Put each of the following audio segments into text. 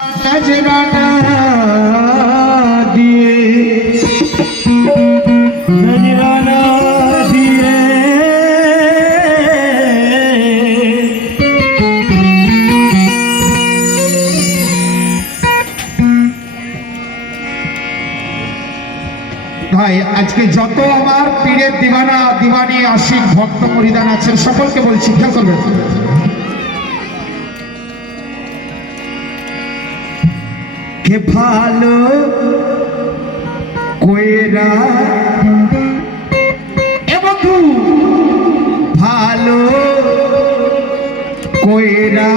नजराना दिए नजराना दिए भाई आज के যত আমার পীরের দিওয়ানা দিওয়ানি আশিক ভক্ত মুরিদান আছেন সকলকে বলছি খেয়াল করবেন কে ভালো কইরা এ বন্ধু ভালো কইরা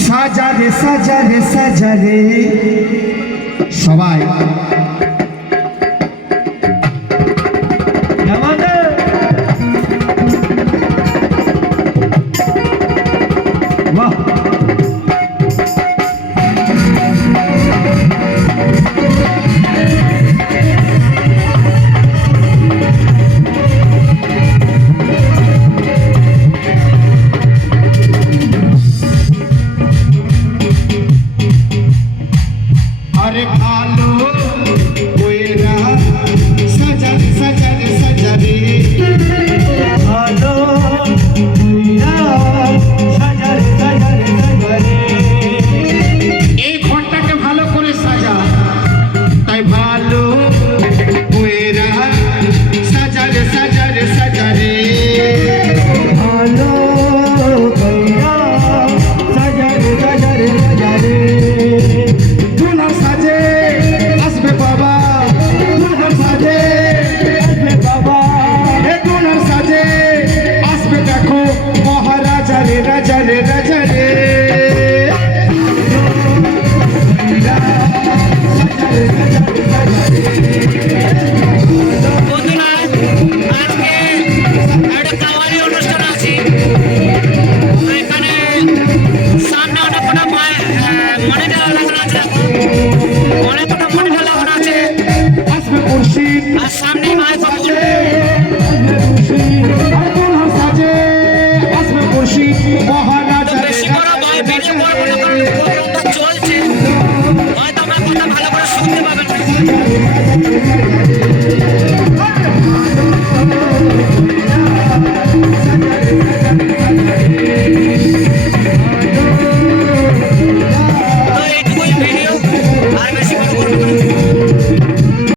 সাজারে সাজারে সাজারে সবাই